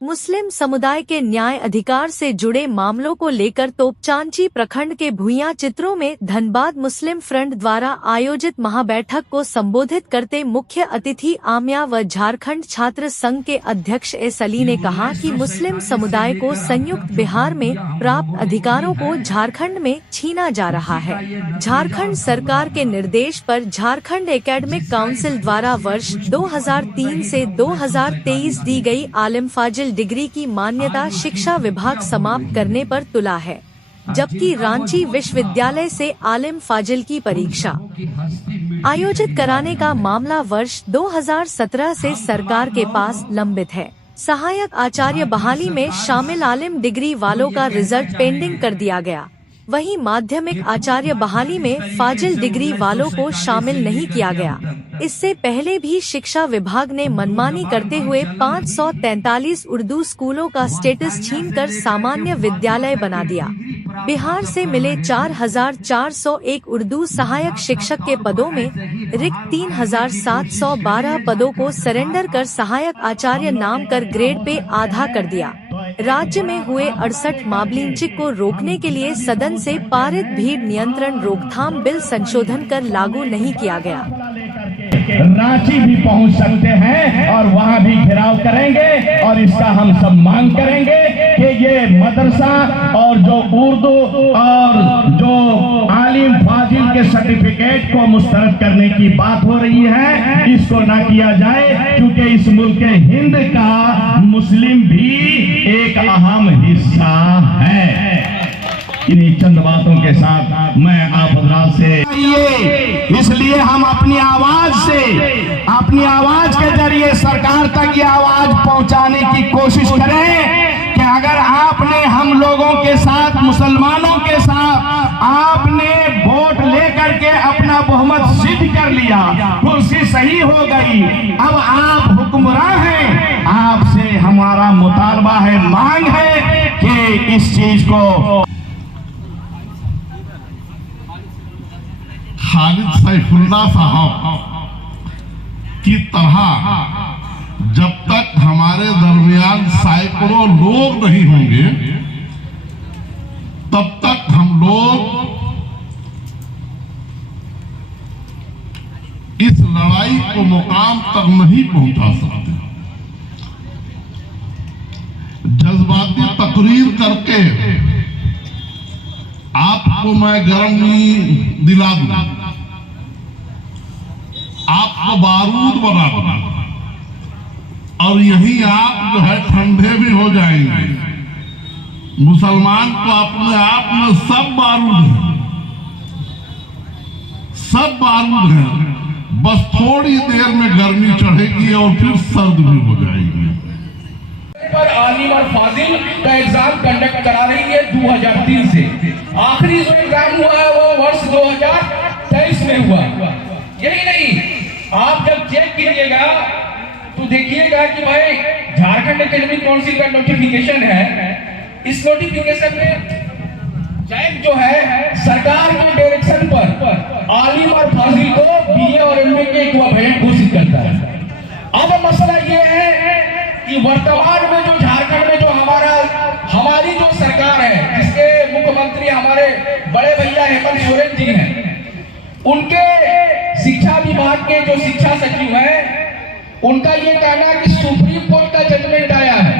मुस्लिम समुदाय के न्याय अधिकार से जुड़े मामलों को लेकर तोपचांची प्रखंड के भुइयां चित्रों में धनबाद मुस्लिम फ्रंट द्वारा आयोजित महाबैठक को संबोधित करते मुख्य अतिथि आमिया व झारखंड छात्र संघ के अध्यक्ष एस अली ने कहा कि मुस्लिम समुदाय को संयुक्त बिहार में प्राप्त अधिकारों को झारखंड में छीना जा रहा है। झारखंड सरकार के निर्देश पर झारखंड एकेडमिक काउंसिल द्वारा वर्ष 2003 से 2023 दी गई आलिम फाजिल डिग्री की मान्यता शिक्षा विभाग समाप्त करने पर तुला है, जबकि रांची विश्वविद्यालय से आलिम फाजिल की परीक्षा आयोजित कराने का मामला वर्ष 2017 से सरकार के पास लंबित है। सहायक आचार्य बहाली में शामिल आलिम डिग्री वालों का रिजल्ट पेंडिंग कर दिया गया। वहीं माध्यमिक आचार्य बहाली में फाजिल डिग्री वालों को शामिल नहीं किया गया। इससे पहले भी शिक्षा विभाग ने मनमानी करते हुए 543 उर्दू स्कूलों का स्टेटस छीनकर सामान्य विद्यालय बना दिया। बिहार से मिले 4,401 उर्दू सहायक शिक्षक के पदों में रिक्त 3,712 पदों को सरेंडर कर सहायक आचार्य नाम कर ग्रेड पे आधा कर दिया। राज्य में हुए 68 मामलिंचिक को रोकने के लिए सदन से पारित भीड़ नियंत्रण रोकथाम बिल संशोधन कर लागू नहीं किया गया। रांची भी पहुंच सकते हैं और वहां भी घेराव करेंगे और इसका हम सब मांग करेंगे कि ये मदरसा और जो उर्दू और जो आलिम फाजिल के सर्टिफिकेट को मुस्तरद करने की बात हो रही है, इसको ना किया जाए, क्योंकि इस मुल्क के हिंद का मुस्लिम भी एक अहम हिस्सा है। इन्हीं चंद बातों के साथ मैं आप हजरात से इसलिए हम अपनी आवाज के जरिए सरकार तक ये आवाज पहुंचाने की कोशिश करें कि अगर आपने हम लोगों के साथ, मुसलमानों के साथ आपने वोट लेकर के अपना बहुमत सिद्ध कर लिया, कुर्सी सही हो गई, अब आप हुक्मरान हैं, आपसे हमारा मुतालबा है, मांग है कि इस चीज को खालिद सैफुल्लाह साहब की तरह जब तक हमारे दरमियान सैकड़ों लोग नहीं होंगे, तब तक हम लोग इस लड़ाई को मुकाम तक नहीं पहुंचा सकते। जज्बाती तकरीर करके आपको मैं गर्मी दिला दूं, आपको बारूद बना दूं और यही आप जो है ठंडे भी हो जाएंगे। मुसलमान को अपने आप में सब बारूद है, बस थोड़ी देर में गर्मी चढ़ेगी और फिर सर्द भी हो जाएगी। पर आलिम और फाजिल का एग्जाम कंडक्ट करा रही है 2003 से। आखिरी जो एग्जाम हुआ है वो वर्ष 2023 में हुआ। यही नहीं, आप जब चेक कीजिएगा तो देखिएगा कि भाई झारखंड एकेडमिक काउंसिल का नोटिफिकेशन है। इस नोटिफिकेशन में चेक जो है सरकार के डायरेक्शन पर आलिम और फाजिल को बीए और एमए के इक्विवेलेंट घोषित करता है। अब मसला ये है कि वर्तमान में जो झारखंड में जो हमारी जो सरकार है, जिसके मुख्यमंत्री हमारे बड़े भैया हेमंत सोरेन जी हैं, उनके शिक्षा विभाग के जो शिक्षा सचिव हैं, उनका ये कहना है कि सुप्रीम कोर्ट का जजमेंट आया है।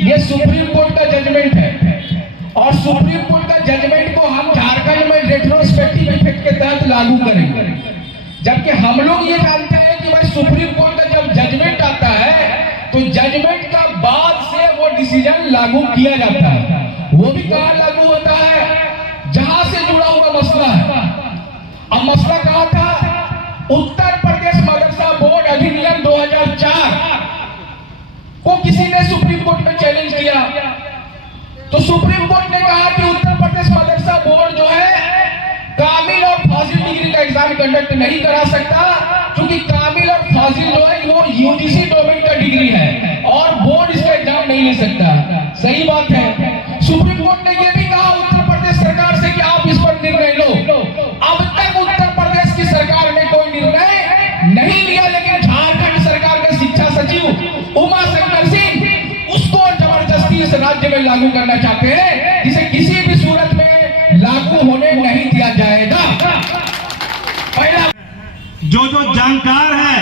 ये सुप्रीम कोर्ट का जजमेंट है और सुप्रीम कोर्ट का जजमेंट को हम झारखंड में रेट्रोस्पेक्टिव इफेक्ट के तहत लागू करेंगे। जबकि हम लोग ये जानते हैं कि भाई सुप्रीम कोर्ट का जब जजमेंट आता है तो जजमेंट का बाद से वो डिसीजन लागू किया जाता है। वो भी कहां लागू होता है? जहां से जुड़ा हुआ मसला है। अब मसला कहां था? उत्तर प्रदेश मदरसा बोर्ड अधिनियम 2004 को किसी ने सुप्रीम कोर्ट में चैलेंज किया, तो सुप्रीम कोर्ट ने कहा कि उत्तर प्रदेश मदरसा बोर्ड जो है कामिल और फाजिल डिग्री का एग्जाम कंडक्ट नहीं करा सकता, क्योंकि कामिल और फाजिल जो है वो यूजीसी डोमेन का डिग्री है और बोर्ड इसका एग्जाम नहीं ले सकता। सही बात है। सुप्रीम कोर्ट ने यह भी कहा उत्तर प्रदेश सरकार से कि आप इस पर निर्णय लो। अब तक उत्तर प्रदेश की सरकार ने कोई निर्णय नहीं लिया, लेकिन झारखंड सरकार के शिक्षा सचिव उमा शंकर सिंह इस राज्य में लागू करना चाहते हैं, जिसे किसी भी सूरत में लागू होने नहीं दिया जाएगा। पहला जो जानकार है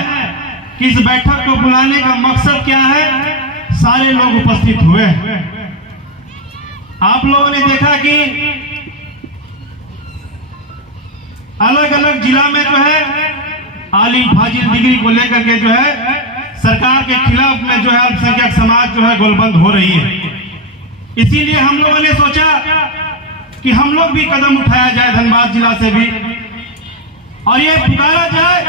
कि इस बैठक को बुलाने का मकसद क्या है, सारे लोग उपस्थित हुए। आप लोगों ने देखा कि अलग अलग जिला में जो है आलिम फाजिल डिग्री को लेकर के जो है सरकार के खिलाफ में जो है अल्पसंख्यक समाज जो है गोलबंद हो रही है। इसीलिए हम लोगों ने सोचा कि हम लोग भी कदम उठाया जाए धनबाद जिला से भी, और ये पुकारा जाए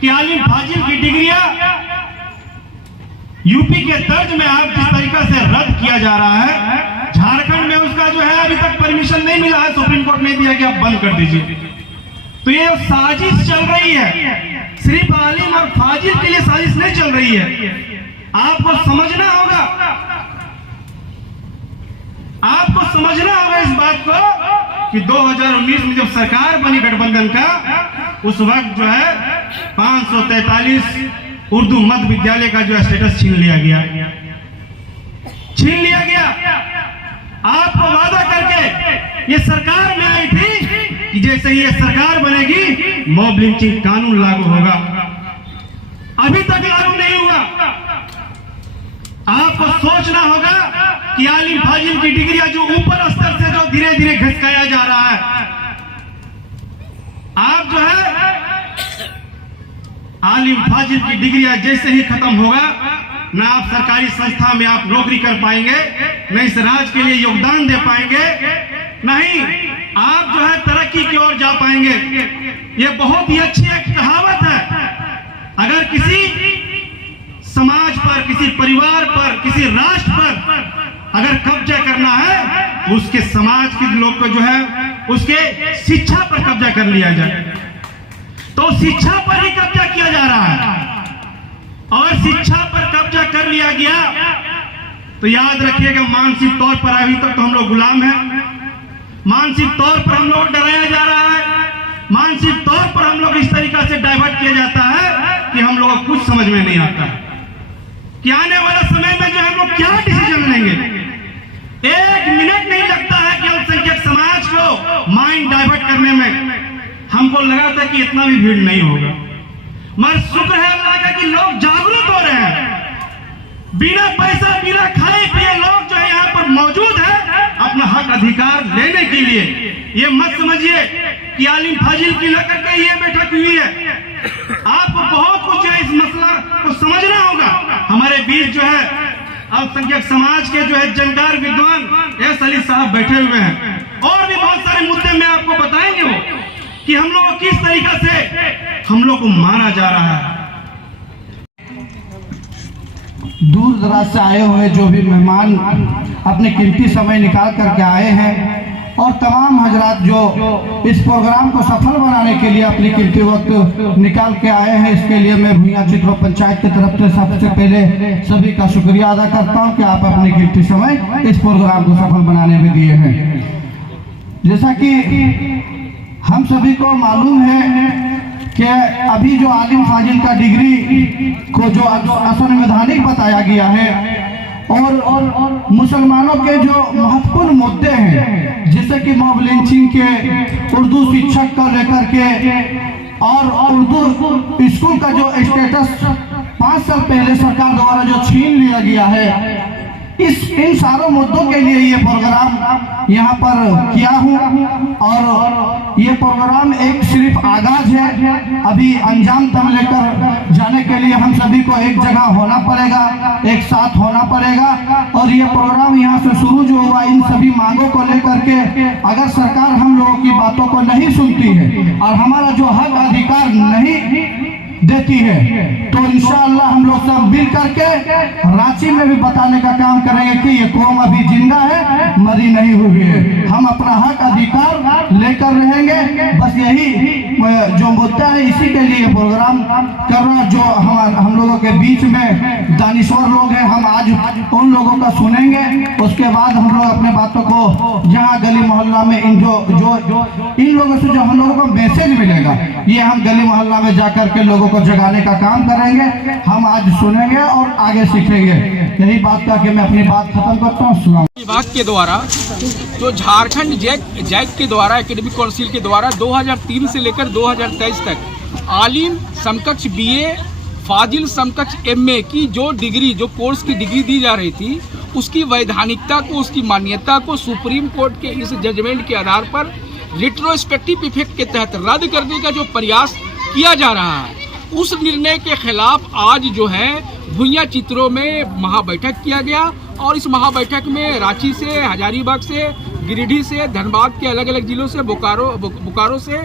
कि आलिम फाजिल की डिग्रियां यूपी के तर्ज में आप जिस तरीका से रद्द किया जा रहा है, झारखंड में उसका जो है अभी तक परमिशन नहीं मिला है, सुप्रीम कोर्ट ने दिया कि आप बंद कर दीजिए। तो ये साजिश चल रही है, सिर्फ आलिम और फाजिल के लिए साजिश नहीं चल रही है। आपको समझना होगा, आपको समझना होगा इस बात को कि 2019 में जब सरकार बनी गठबंधन का, उस वक्त जो है 543 उर्दू मध्य विद्यालय का जो स्टेटस छीन लिया गया। आपको वादा करके ये सरकार में आई थी कि जैसे ही ये सरकार बनेगी मॉब लिंचिंग कानून लागू होगा, अभी तक लागू नहीं हुआ। आपको सोचना होगा कि आलिम फाजिल की डिग्रियां जो ऊपर स्तर से जो धीरे धीरे घसकाया जा रहा है, आप जो है आलिम फाजिल की डिग्रियां जैसे ही खत्म होगा, ना आप सरकारी संस्था में आप नौकरी कर पाएंगे, न इस राज्य के लिए योगदान दे पाएंगे, नहीं आप जो है तरक्की की ओर जा पाएंगे। ये बहुत ही अच्छी एक कहावत है, अगर किसी समाज पर, किसी परिवार पर, किसी राष्ट्र पर अगर कब्जा करना है, उसके समाज के लोग को जो है उसके शिक्षा पर कब्जा कर लिया जाए। तो शिक्षा पर ही कब्जा किया जा रहा है, और शिक्षा पर कब्जा कर लिया गया तो याद रखिएगा मानसिक तौर पर अभी तक तो हम लोग गुलाम हैं, मानसिक तौर पर हम लोग डराया जा रहा है, मानसिक तौर पर हम लोग इस तरीका से डाइवर्ट किया जाता है कि हम लोगों को कुछ समझ में नहीं आता कि आने वाला समय में जो हम लोग क्या डिसीजन लेंगे। एक मिनट नहीं लगता है कि अल्पसंख्यक समाज को माइंड डाइवर्ट करने में। हमको लगा था कि इतना भी भीड़ नहीं होगा, मगर शुक्र है अल्लाह का कि लोग जागरूक हो रहे हैं। बिना पैसा बिना खाए पिए लोग जो है यहाँ पर मौजूद है अपना हक अधिकार लेने के लिए। ये मत समझिए कि आलिम फाजिल की लेकर के ये बैठक हुई है, आपको बहुत कुछ है इस मसला को समझना होगा। हमारे बीच जो है अल्पसंख्यक समाज के जो है जानकार विद्वान एस अली साहब बैठे हुए हैं, और भी बहुत सारे मुद्दे में आपको बताएंगे वो कि हम लोग को किस तरीका से हम लोग को मारा जा रहा है। दूर दराज से आए हुए जो भी मेहमान अपने कीमती समय निकाल करके आए हैं, और तमाम हजरात जो इस प्रोग्राम को सफल बनाने के लिए अपनी कीमती वक्त निकाल के आए हैं, इसके लिए मैं भुइयां चित्रों पंचायत की तरफ से सबसे पहले सभी का शुक्रिया अदा करता हूं कि आप अपने कीमती समय इस प्रोग्राम को सफल बनाने में दिए हैं। जैसा कि हम सभी को मालूम है कि अभी जो आलिम फाजिल का डिग्री को जो असंवैधानिक बताया गया है, और मुसलमानों के जो महत्वपूर्ण मुद्दे हैं जैसे कि मॉब लिंचिंग के, उर्दू शिक्षक को लेकर के, और उर्दू स्कूल का जो स्टेटस 5 साल पहले सरकार द्वारा जो छीन लिया गया है, इन सारों मुद्दों के लिए ये प्रोग्राम यहाँ पर किया हूँ। और ये प्रोग्राम एक सिर्फ आगाज है, अभी अंजाम तक लेकर जाने के लिए हम सभी को एक जगह होना पड़ेगा, एक साथ होना पड़ेगा। और ये प्रोग्राम यहाँ से शुरू जो हुआ इन सभी मांगों को लेकर के, अगर सरकार हम लोगों की बातों को नहीं सुनती है और हमारा जो हक अधिकार नहीं देती है, तो इंशाअल्लाह हम लोग सब मिल करके रांची में भी बताने का काम करेंगे कि ये कौम अभी जिंदा है, मरी नहीं हुई है। हम अपना हक अधिकार लेकर रहेंगे। बस यही जो मुद्दा है, इसी के लिए प्रोग्राम कर रहा। जो हम लोगों के बीच में दानिश्वर लोग हैं, हम आज उन लोगों का सुनेंगे। उसके बाद हम लोग अपने बातों को जहाँ गली मोहल्ला में इन लोगों से जो हम लोगों को मैसेज मिलेगा, ये हम गली मोहल्ला में जाकर के लोगों को जगाने का काम करेंगे। हम आज सुनेंगे और आगे सीखेंगे। यही बात करके मैं अपनी बात खत्म करता हूँ। सुनाऊं विभाग के द्वारा जो झारखंड जैक के द्वारा एकेडमिक काउंसिल के द्वारा 2003 से लेकर 2023 तक आलिम समकक्ष बीए, फाजिल समकक्ष एमए की जो डिग्री, जो कोर्स की डिग्री दी जा रही थी, उसकी वैधानिकता को, उसकी मान्यता को सुप्रीम कोर्ट के इस जजमेंट के आधार पर रिट्रोस्पेक्टिव इफेक्ट के तहत रद्द करने का जो प्रयास किया जा रहा है, उस निर्णय के खिलाफ आज जो है भुइयां चित्रों में महाबैठक किया गया। और इस महाबैठक में रांची से, हजारीबाग से, गिरिडीह से, धनबाद के अलग अलग जिलों से, बोकारो से,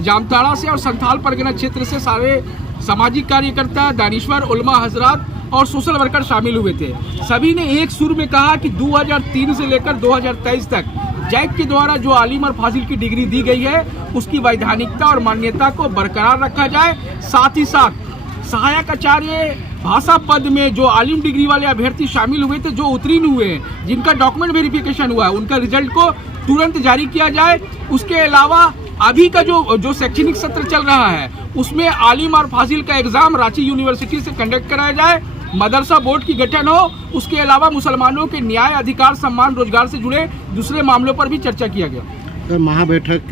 जामताड़ा से और संथाल परगना क्षेत्र से सारे सामाजिक कार्यकर्ता, दानिश्वर, उलमा हजरात और सोशल वर्कर शामिल हुए थे। सभी ने एक सुर में कहा कि 2003 से लेकर 2023 तक जैक के द्वारा जो आलिम और फाजिल की डिग्री दी गई है, उसकी वैधानिकता और मान्यता को बरकरार रखा जाए। साथ ही साथ सहायक आचार्य भाषा पद में जो आलिम डिग्री वाले अभ्यर्थी शामिल हुए थे, जो उत्तीर्ण हुए हैं, जिनका डॉक्यूमेंट वेरिफिकेशन हुआ है, उनका रिजल्ट को तुरंत जारी किया जाए। उसके अलावा अभी का जो शैक्षणिक सत्र चल रहा है, उसमें आलिम और फाजिल का एग्जाम रांची यूनिवर्सिटी से कंडक्ट कराया जाए। मदरसा बोर्ड की गठन हो। उसके अलावा मुसलमानों के न्याय, अधिकार, सम्मान, रोजगार से जुड़े दूसरे मामलों पर भी चर्चा किया गया। तो महाबैठक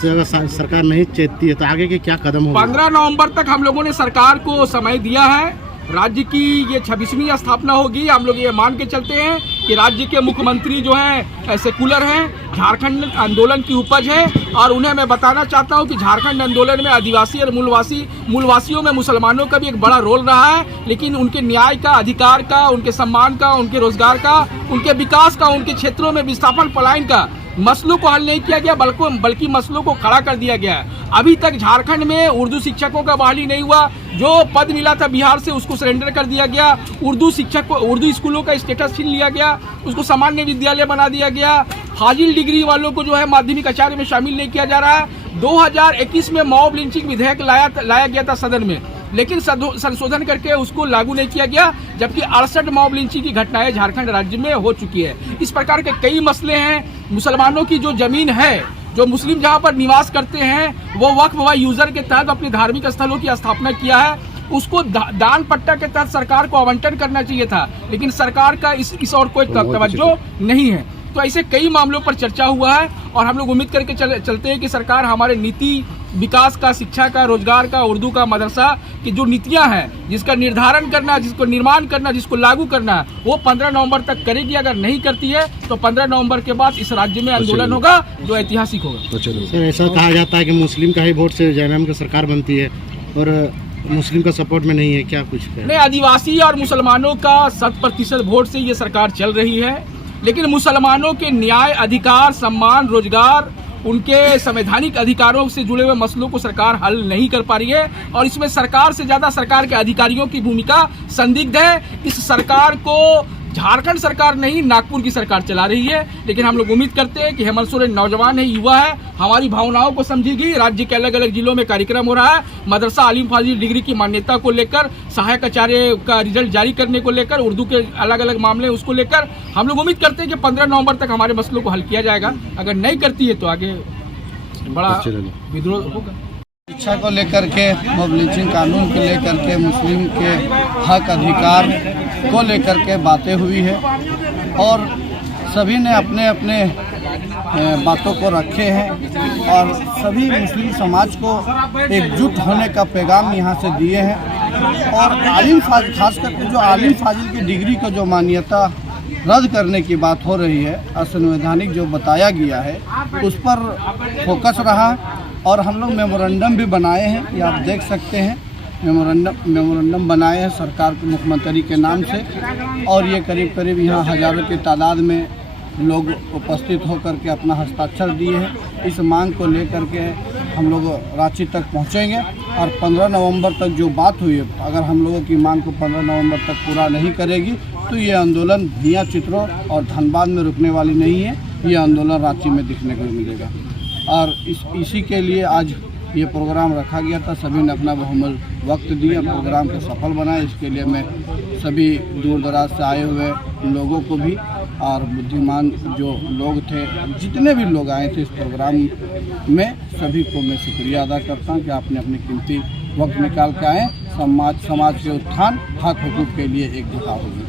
से अगर सरकार नहीं चेतती है तो आगे के क्या कदम होंगे? 15 नवंबर तक हम लोगों ने सरकार को समय दिया है। राज्य की ये 26वीं स्थापना होगी। हम लोग ये मान के चलते हैं कि राज्य के मुख्यमंत्री जो हैं सेकुलर हैं, झारखंड आंदोलन की उपज है। और उन्हें मैं बताना चाहता हूं कि झारखंड आंदोलन में आदिवासी और मूलवासियों में मुसलमानों का भी एक बड़ा रोल रहा है, लेकिन उनके न्याय का, अधिकार का, उनके सम्मान का, उनके रोजगार का, उनके विकास का, उनके क्षेत्रों में विस्थापन पलायन का मसलों को हल नहीं किया गया, बल्कि मसलों को खड़ा कर दिया गया है। अभी तक झारखंड में उर्दू शिक्षकों का बहाली नहीं हुआ। जो पद मिला था बिहार से, उसको सरेंडर कर दिया गया। उर्दू स्कूलों का स्टेटस छीन लिया गया, उसको सामान्य विद्यालय बना दिया गया। फाजिल डिग्री वालों को जो है माध्यमिक आचार्य में शामिल नहीं किया जा रहा है। 2021 में मॉब लिंचिंग विधेयक लाया गया था सदन में, लेकिन संशोधन करके उसको लागू नहीं किया गया, जबकि 68 मॉब लिंचिंग की घटनाएं झारखंड राज्य में हो चुकी है। इस प्रकार के कई मसले हैं। मुसलमानों की जो जमीन है, जो मुस्लिम जहां पर निवास करते हैं, वो वक्फ व यूजर के तहत अपने धार्मिक स्थलों की स्थापना किया है, उसको दान पट्टा के तहत सरकार को आवंटन करना चाहिए था, लेकिन सरकार का इस और कोई तवज्जो नहीं है। तो ऐसे कई मामलों पर चर्चा हुआ है और हम लोग उम्मीद करके चलते हैं कि सरकार हमारे नीति, विकास का, शिक्षा का, रोजगार का, उर्दू का, मदरसा की जो नीतियां हैं, जिसका निर्धारण करना, जिसको निर्माण करना, जिसको लागू करना, वो 15 नवंबर तक करेगी। अगर नहीं करती है तो 15 नवंबर के बाद इस राज्य में आंदोलन होगा जो ऐतिहासिक होगा। सर, ऐसा कहा जाता है कि मुस्लिम का ही वोट से जैनम की सरकार बनती है और मुस्लिम का सपोर्ट में नहीं है, क्या कुछ है? नहीं, आदिवासी और मुसलमानों का 100% वोट से ये सरकार चल रही है, लेकिन मुसलमानों के न्याय, अधिकार, सम्मान, रोजगार, उनके संवैधानिक अधिकारों से जुड़े हुए मसलों को सरकार हल नहीं कर पा रही है। और इसमें सरकार से ज्यादा सरकार के अधिकारियों की भूमिका संदिग्ध है। इस सरकार को झारखंड सरकार नहीं, नागपुर की सरकार चला रही है। लेकिन हम लोग उम्मीद करते हैं कि हेमंत सोरेन नौजवान है, युवा है, हमारी भावनाओं को समझेगी। राज्य के अलग अलग जिलों में कार्यक्रम हो रहा है। मदरसा आलिम फाजिल डिग्री की मान्यता को लेकर, सहायक आचार्य का रिजल्ट जारी करने को लेकर, उर्दू के अलग अलग मामले उसको लेकर हम लोग उम्मीद करते हैं कि 15 नवंबर तक हमारे मसलों को हल किया जाएगा। अगर नहीं करती है तो आगे बड़ा विद्रोह होगा। शिक्षा को लेकर के, मॉब लिंचिंग कानून को लेकर के, मुस्लिम के हक अधिकार को लेकर के बातें हुई है और सभी ने अपने अपने बातों को रखे हैं और सभी मुस्लिम समाज को एकजुट होने का पैगाम यहाँ से दिए हैं। और आलिम फाजिल, खास करके जो आलिम फाजिल की डिग्री को जो मान्यता रद्द करने की बात हो रही है, असंवैधानिक जो बताया गया है, उस पर फोकस रहा। और हम लोग मेमोरेंडम भी बनाए हैं, ये आप देख सकते हैं। मेमोरेंडम बनाए हैं सरकार के, मुख्यमंत्री के नाम से। और ये करीब करीब यहाँ हज़ारों की तादाद में लोग उपस्थित होकर के अपना हस्ताक्षर दिए हैं। इस मांग को लेकर के हम लोग रांची तक पहुँचेंगे और 15 नवंबर तक जो बात हुई है, अगर हम लोगों की मांग को 15 नवंबर तक पूरा नहीं करेगी तो ये आंदोलन भुइयां चित्रों और धनबाद में रुकने वाली नहीं है। ये आंदोलन रांची में दिखने को मिलेगा और इसी के लिए आज ये प्रोग्राम रखा गया था। सभी ने अपना बहुमूल्य वक्त दिया, प्रोग्राम को सफल बनाया। इसके लिए मैं सभी दूर दराज से आए हुए लोगों को भी और बुद्धिमान जो लोग थे, जितने भी लोग आए थे इस प्रोग्राम में, सभी को मैं शुक्रिया अदा करता हूँ कि आपने अपनी कीमती वक्त निकाल के आए। समाज के उत्थान, हक हुकूक के लिए एक जुटा होगी।